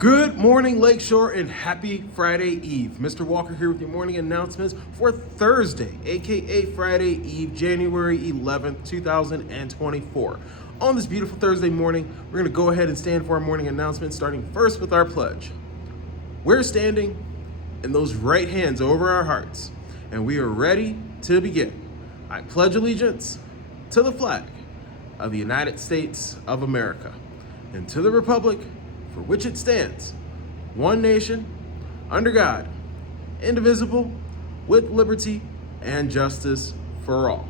Good morning, Lakeshore, and happy Friday Eve. Mr. Walker here with your morning announcements for Thursday, aka Friday Eve, January 11th, 2024. On this beautiful Thursday morning, we're going to go ahead and stand for our morning announcements, starting first with our pledge. We're standing in those right hands over our hearts, and we are ready to begin. I pledge allegiance to the flag of the United States of America and to the republic for which it stands, one nation, under God, indivisible, with liberty and justice for all.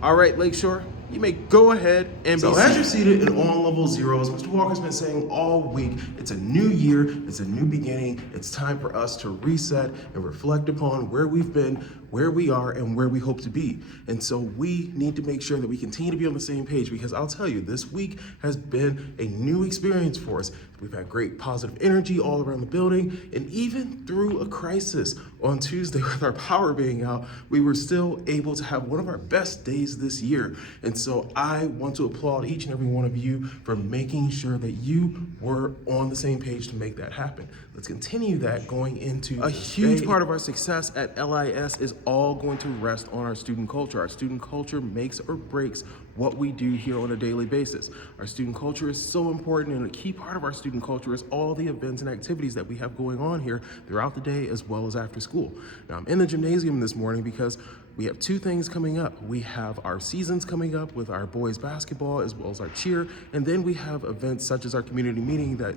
All right, Lakeshore, you may go ahead and be seated. As you're seated in on level zero, as Mr. Walker's been saying all week, it's a new year, it's a new beginning. It's time for us to reset and reflect upon where we've been, where we are, and where we hope to be. And so we need to make sure that we continue to be on the same page, because I'll tell you, this week has been a new experience for us. We've had great positive energy all around the building, and even through a crisis on Tuesday with our power being out, we were still able to have one of our best days this year. And so I want to applaud each and every one of you for making sure that you were on the same page to make that happen. Let's continue that going into a huge part of our success at LIS is all going to rest on our student culture. Our student culture makes or breaks what we do here on a daily basis. Our student culture is so important, and a key part of our student culture is all the events and activities that we have going on here throughout the day as well as after school. Now, I'm in the gymnasium this morning because we have two things coming up. We have our seasons coming up with our boys basketball as well as our cheer, and then we have events such as our community meeting that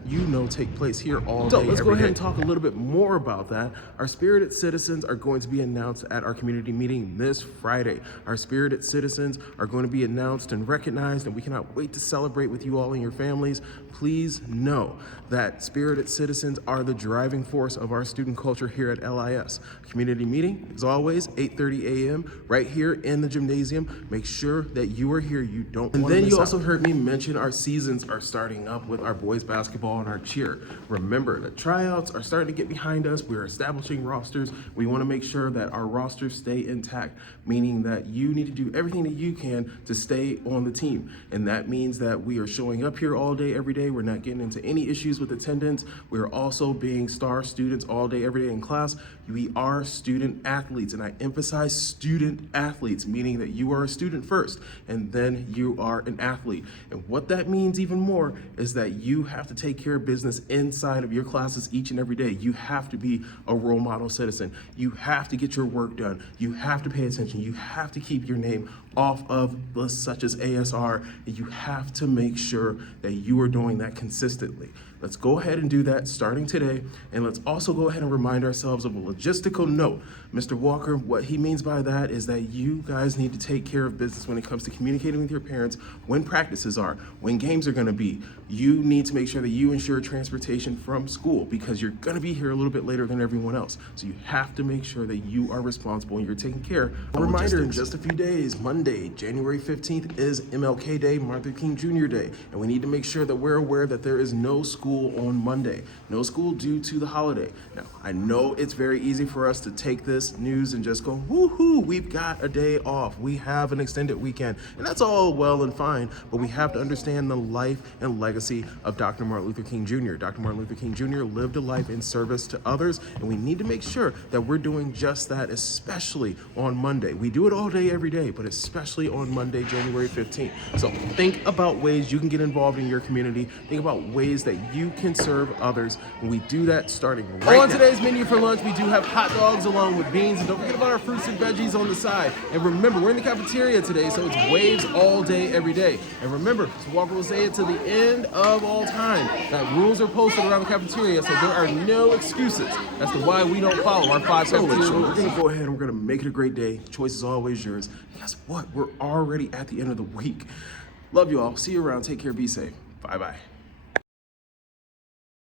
take place here all day. So let's go ahead and talk a little bit more about that. Our Spirited Citizens are going to be announced at our community meeting this Friday. Our Spirited Citizens are going to be announced and recognized, and we cannot wait to celebrate with you all and your families. Please know that Spirited Citizens are the driving force of our student culture here at LIS. Community meeting, as always, 8:30 a.m. right here in the gymnasium. Make sure that you are here. You don't want to miss out. And then you also heard me mention our seasons are starting up with our boys basketball and our cheer. Remember, the tryouts are starting to get behind us. We're establishing rosters. We want to make sure that our rosters stay intact, meaning that you need to do everything that you can to stay on the team. And that means that we are showing up here all day, every day. We're not getting into any issues with attendance. We're also being star students all day, every day in class. We are student athletes, and I emphasize student athletes, meaning that you are a student first, and then you are an athlete. And what that means even more is that you have to take care of business inside of your classes each and every day. You have to be a role model citizen. You have to get your work done. You have to pay attention. You have to keep your name off of lists such as ASR, and you have to make sure that you are doing that consistently. Let's go ahead and do that starting today, and let's also go ahead and remind ourselves of a logistical note. Mr. Walker, what he means by that is that you guys need to take care of business when it comes to communicating with your parents when practices are, when games are going to be. You need to make sure that you ensure transportation from school, because you're going to be here a little bit later than everyone else. So you have to make sure that you are responsible and you're taking care. A reminder, in just a few days, Monday, January 15th is MLK Day, Martin Luther King Jr. Day, and we need to make sure that we're aware that there is no school on Monday. No school due to the holiday. Now, I know it's very easy for us to take this news and just go, woohoo, we've got a day off. We have an extended weekend. And that's all well and fine, but we have to understand the life and legacy of Dr. Martin Luther King Jr. Dr. Martin Luther King Jr. lived a life in service to others, and we need to make sure that we're doing just that, especially on Monday. We do it all day, every day, but especially on Monday, January 15th. So think about ways you can get involved in your community. Think about ways that you can serve others, and we do that starting right on now. Today's menu for lunch, we do have hot dogs along with beans, and don't forget about our fruits and veggies on the side. And remember, we're in the cafeteria today, so it's waves all day, every day. And remember, Mr. Walker will say it to the end of all time, that rules are posted around the cafeteria, so there are no excuses as to why we don't follow our 5 cafeteria rules. We're going to go ahead and we're going to make it a great day. The choice is always yours. And guess what? We're already at the end of the week. Love you all. See you around. Take care. Be safe. Bye-bye.